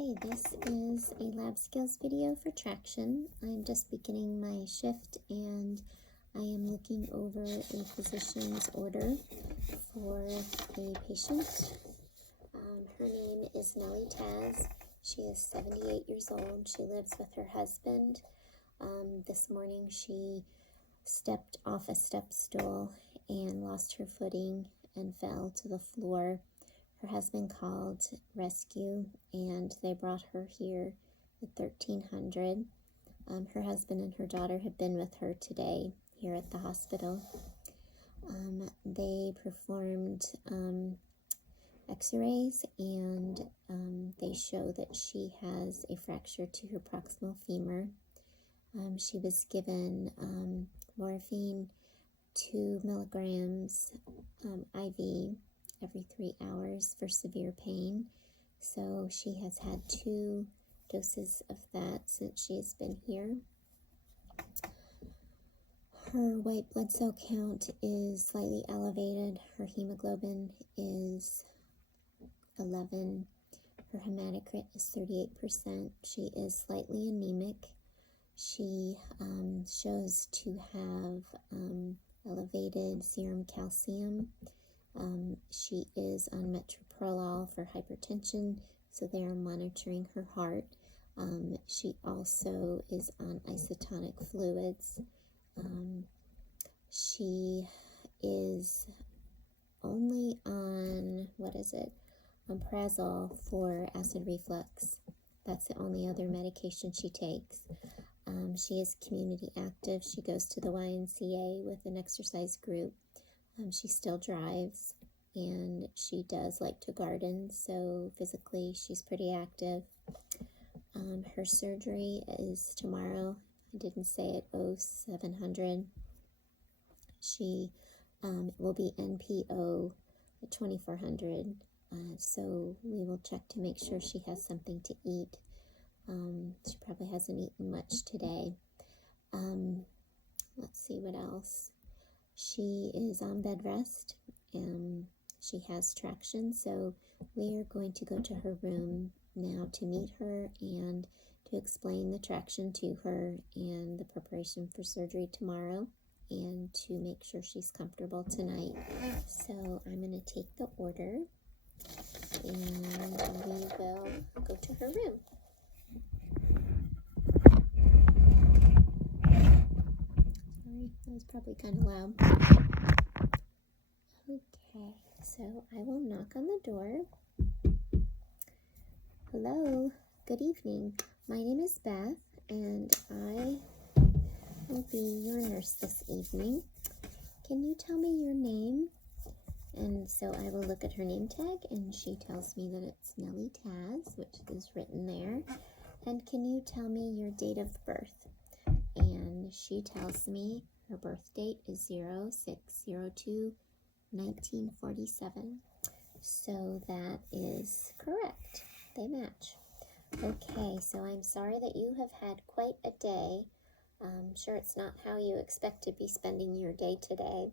Okay, this is a lab skills video for traction. I'm just beginning my shift and I am looking over a physician's order for a patient. Her name is Nellie Taz. She is 78 years old. She lives with her husband. This morning she stepped off a step stool and lost her footing and fell to the floor. Her husband called rescue and they brought her here at 1300. Her husband and her daughter have been with her today here at the hospital. They performed x-rays and they show that she has a fracture to her proximal femur. She was given morphine 2 milligrams IV every 3 hours for severe pain. So she has had 2 doses of that since she's been here. Her white blood cell count is slightly elevated. Her hemoglobin is 11. Her hematocrit is 38%. She is slightly anemic. She shows to have elevated serum calcium. She is on metoprolol for hypertension, so they are monitoring her heart. She also is on isotonic fluids. She is only on, omeprazole for acid reflux. That's the only other medication she takes. She is community active. She goes to the YMCA with an exercise group. She still drives, and she does like to garden, so physically she's pretty active. Her surgery is tomorrow. I didn't say it, 0700. She will be NPO at 2400, so we will check to make sure she has something to eat. She probably hasn't eaten much today. Let's see what else. She is on bed rest and she has traction, so we are going to go to her room now to meet her and to explain the traction to her and the preparation for surgery tomorrow and to make sure she's comfortable tonight. So I'm going to take the order and we will go to her room. Sorry, that was probably kind of loud. Okay, so I will knock on the door. Hello, good evening. My name is Beth, and I will be your nurse this evening. Can you tell me your name? And so I will look at her name tag, and she tells me that it's Nellie Taz, which is written there. And can you tell me your date of birth? And she tells me her birth date is 06/02/1947. So that is correct. They match. Okay, so I'm sorry that you have had quite a day. I'm sure it's not how you expect to be spending your day today.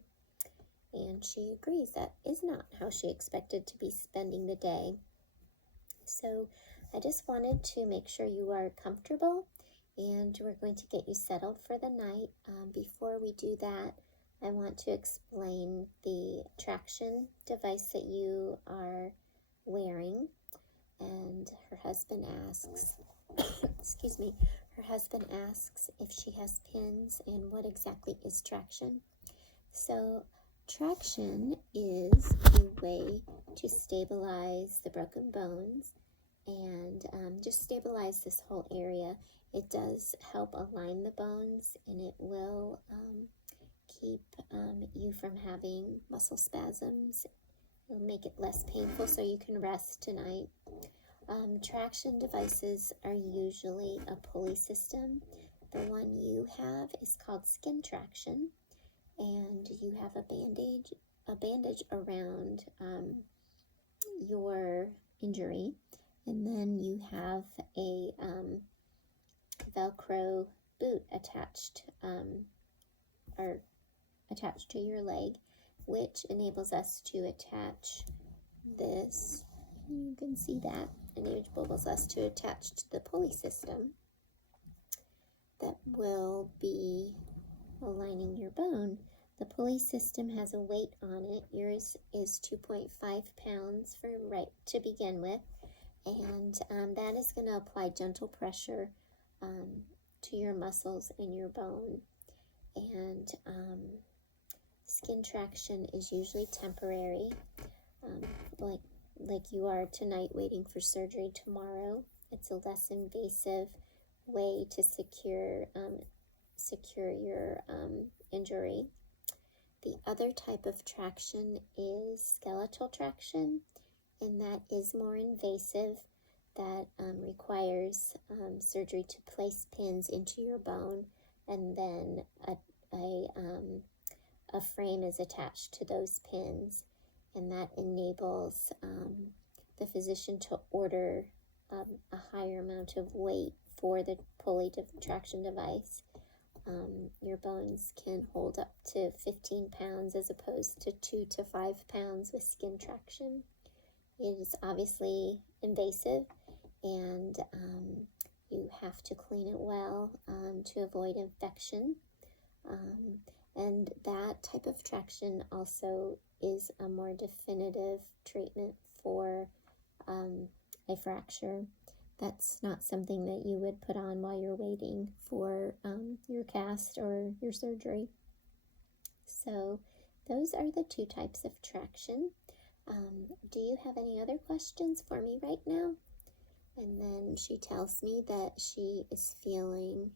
And she agrees that is not how she expected to be spending the day. So I just wanted to make sure you are comfortable, and we're going to get you settled for the night. Before we do that, I want to explain the traction device that you are wearing. And her husband asks, excuse me, her husband asks if she has pins and what exactly is traction. So traction is a way to stabilize the broken bones and just stabilize this whole area. It does help align the bones, and it will keep you from having muscle spasms. It'll make it less painful so you can rest tonight. Traction devices are usually a pulley system. The one you have is called skin traction, and you have a bandage around your injury, and then you have a Velcro boot attached to your leg, which enables us to attach this. You can see that. enables us to attach to the pulley system that will be aligning your bone. The pulley system has a weight on it. Yours is 2.5 pounds to begin with, and that is going to apply gentle pressure to your muscles and your bone. And skin traction is usually temporary, like you are tonight waiting for surgery tomorrow. It's a less invasive way to secure your injury. The other type of traction is skeletal traction, and that is more invasive. That requires surgery to place pins into your bone, and then a frame is attached to those pins, and that enables the physician to order a higher amount of weight for the pulley traction device. Your bones can hold up to 15 pounds as opposed to 2 to 5 pounds with skin traction. It is obviously invasive, and you have to clean it well to avoid infection. And that type of traction also is a more definitive treatment for a fracture. That's not something that you would put on while you're waiting for your cast or your surgery. So those are the two types of traction. Do you have any other questions for me right now? And then she tells me that she is feeling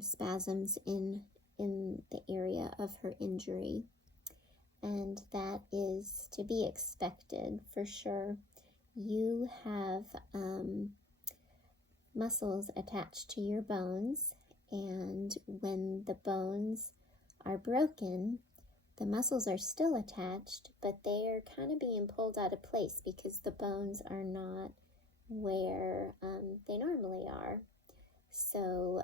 spasms in the area of her injury. And that is to be expected for sure. You have muscles attached to your bones, and when the bones are broken, the muscles are still attached, but they are kind of being pulled out of place because the bones are not where they normally are. So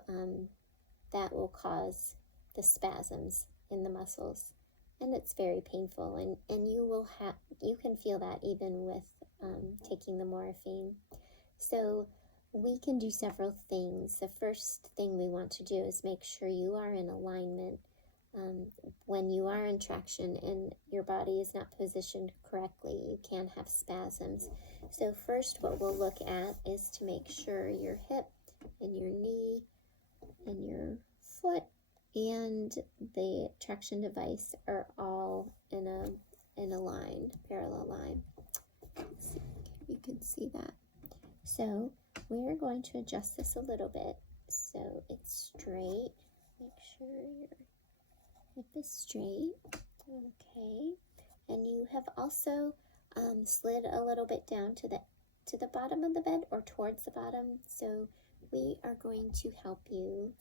that will cause the spasms in the muscles, and it's very painful, and you can feel that even with taking the morphine. So we can do several things. The first thing we want to do is make sure you are in alignment. When you are in traction and your body is not positioned correctly, you can have spasms. So first, what we'll look at is to make sure your hip and your knee and your foot and the traction device are all in a line, parallel line. Let's see if you can see that. So we're going to adjust this a little bit so it's straight. Make sure your hip is straight. Okay. And you have also slid a little bit down to the bottom of the bed or towards the bottom. So we are going to help you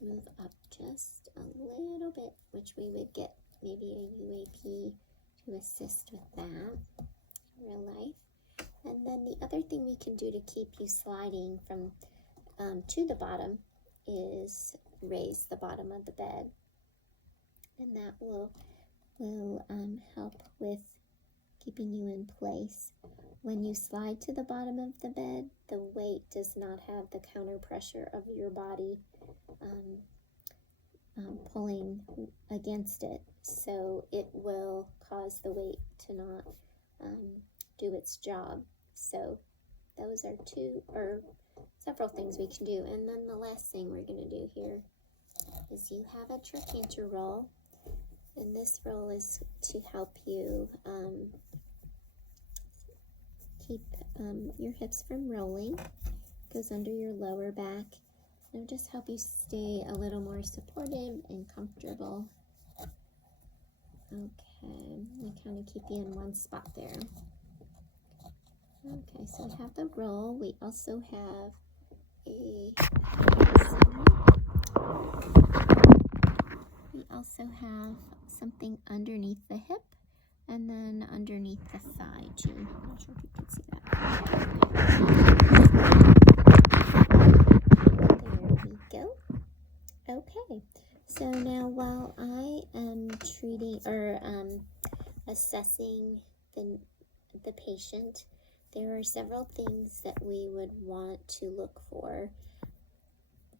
move up just a little bit, which we would get maybe a UAP to assist with that in real life. And then the other thing we can do to keep you sliding from to the bottom is raise the bottom of the bed, and that will help with keeping you in place. When you slide to the bottom of the bed, the weight does not have the counter pressure of your body pulling against it, so it will cause the weight to not do its job. So those are two or several things we can do. And then the last thing we're going to do here is you have a trochanter roll, and this roll is to help you keep your hips from rolling. It goes under your lower back. It'll just help you stay a little more supported and comfortable. Okay, we kind of keep you in one spot there. Okay, so we have the roll. We also have something underneath the hip and then underneath the thigh too. I'm not sure if you can see that. There we go. Okay, so now while I am treating or assessing the patient, there are several things that we would want to look for.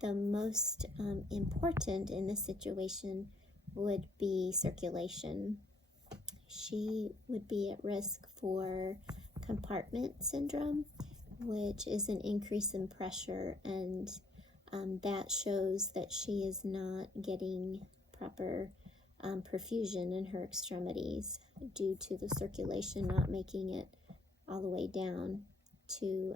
The most important in this situation would be circulation. She would be at risk for compartment syndrome, which is an increase in pressure, and that shows that she is not getting proper perfusion in her extremities due to the circulation not making it all the way down to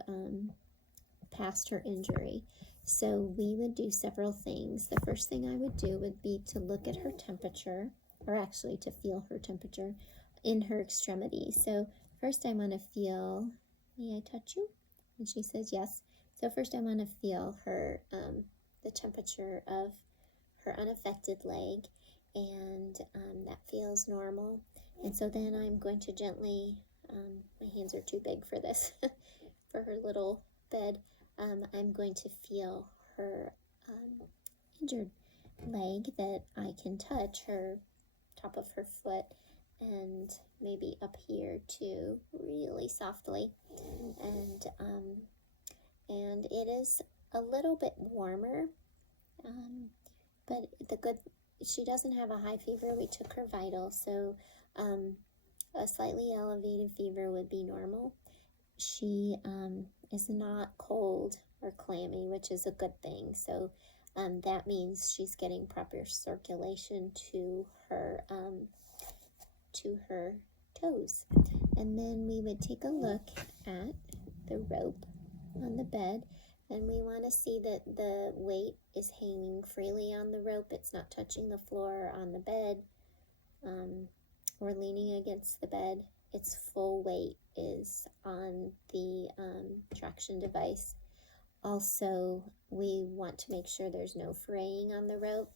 past her injury. So we would do several things. The first thing I would do would be to look at her temperature, or actually to feel her temperature in her extremities. So first I want to feel, may I touch you? And she says yes. So first I want to feel her, the temperature of her unaffected leg, and that feels normal. And so then I'm going to gently, my hands are too big for this, for her little bed. I'm going to feel her injured leg that I can touch, her top of her foot, and maybe up here too, really softly. And it is a little bit warmer, but she doesn't have a high fever. We took her vitals, so a slightly elevated fever would be normal. She is not cold or clammy, which is a good thing. So that means she's getting proper circulation to her toes. And then we would take a look at the rope on the bed, and we want to see that the weight is hanging freely on the rope. It's not touching the floor on the bed or leaning against the bed. Its full weight is on the traction device. Also, we want to make sure there's no fraying on the rope,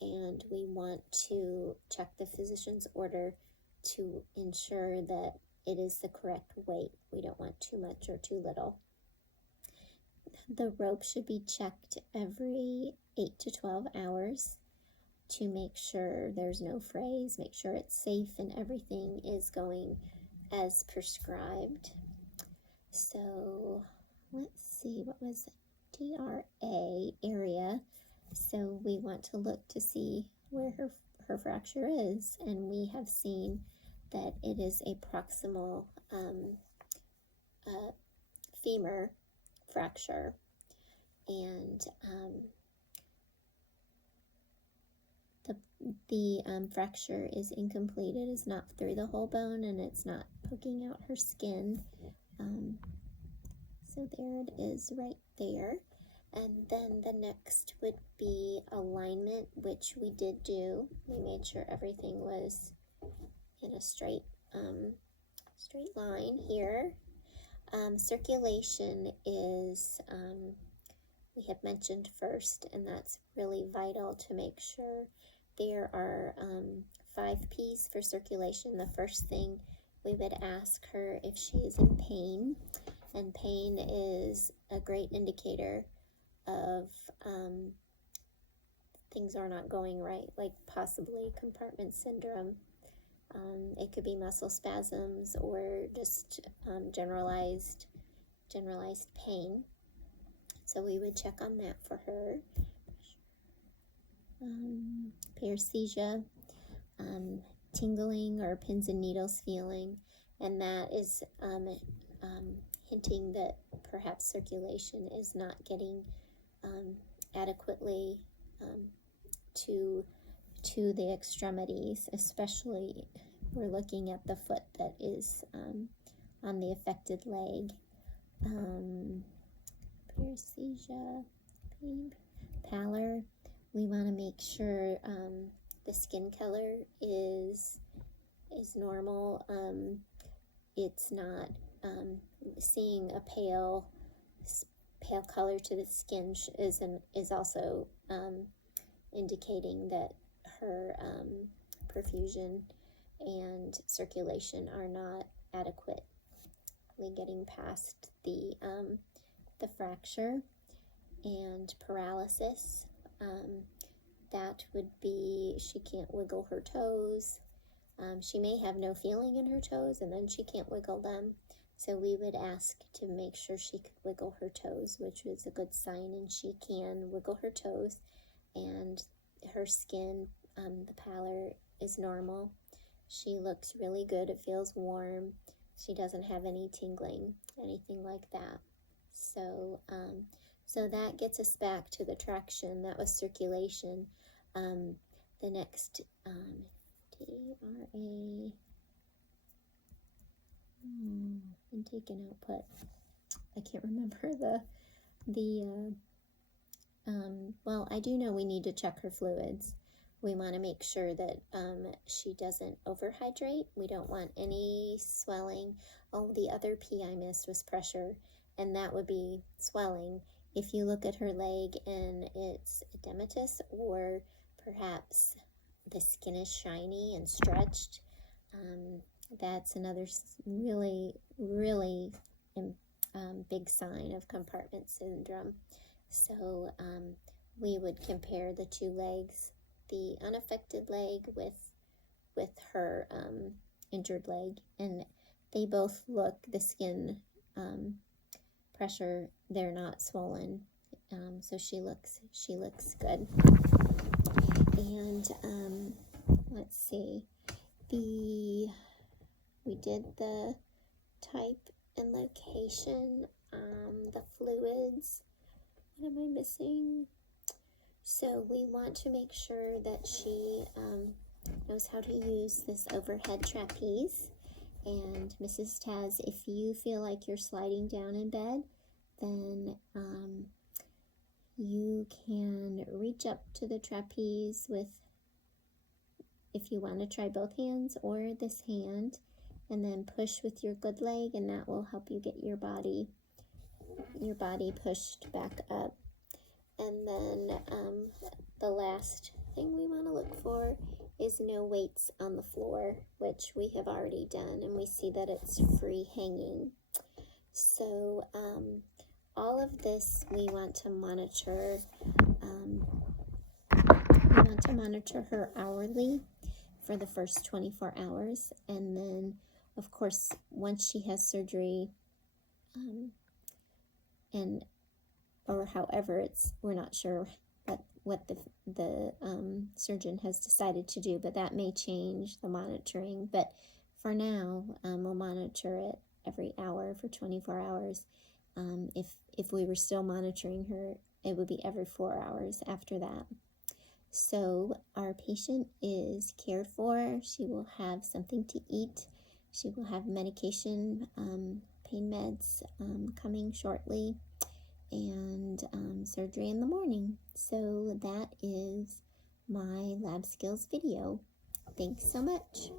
and we want to check the physician's order to ensure that it is the correct weight. We don't want too much or too little. The rope should be checked every 8 to 12 hours to make sure there's no frays, make sure it's safe and everything is going as prescribed. So let's see, what was it? DRA area. So we want to look to see where her fracture is, and we have seen that it is a proximal femur fracture, and the fracture is incomplete. It is not through the whole bone, and it's not poking out her skin. So there it is right there. And then the next would be alignment, which we did do. We made sure everything was in a straight line here. Circulation is, we have mentioned first, and that's really vital to make sure. There are 5 P's for circulation. The first thing, we would ask her if she is in pain, and pain is a great indicator of things are not going right, like possibly compartment syndrome. It could be muscle spasms or just generalized pain. So we would check on that for her. Paresthesia, tingling or pins and needles feeling, and that is hinting that perhaps circulation is not getting adequately to the extremities, especially we're looking at the foot that is on the affected leg. Paresthesia, pain, pallor. We want to make sure the skin color is normal. It's not seeing a pale color to the skin is also indicating that her perfusion and circulation are not adequately getting past the fracture. And paralysis, that would be she can't wiggle her toes, She may have no feeling in her toes, and then she can't wiggle them. So we would ask to make sure she could wiggle her toes, which was a good sign, and she can wiggle her toes, and her skin, the pallor is normal. She looks really good. It feels warm. She doesn't have any tingling, anything like that. So, so that gets us back to the traction. That was circulation. The next, DRA, intake and output. I can't remember well, I do know we need to check her fluids. We want to make sure that she doesn't overhydrate. We don't want any swelling. Oh, the other P I missed was pressure, and that would be swelling. If you look at her leg and it's edematous, or perhaps the skin is shiny and stretched, that's another really, really big sign of compartment syndrome. So we would compare the two legs, the unaffected leg with her injured leg, and they both look, the skin pressure, they're not swollen, so she looks good. And let's see, we did the type and location, the fluids. What am I missing? So we want to make sure that she knows how to use this overhead trapeze. And Mrs. Taz, if you feel like you're sliding down in bed, then you can reach up to the trapeze with, if you want to try both hands or this hand, and then push with your good leg, and that will help you get your body pushed back up. And then the last thing we want to look for is no weights on the floor, which we have already done, and we see that it's free hanging. So all of this we want to monitor. We want to monitor her hourly for the first 24 hours, and then of course once she has surgery, or however we're not sure what the surgeon has decided to do, but that may change the monitoring. But for now, we'll monitor it every hour for 24 hours. If we were still monitoring her, it would be every 4 hours after that. So our patient is cared for. She will have something to eat. She will have medication, pain meds coming shortly, and surgery in the morning. So that is my lab skills video. Thanks so much.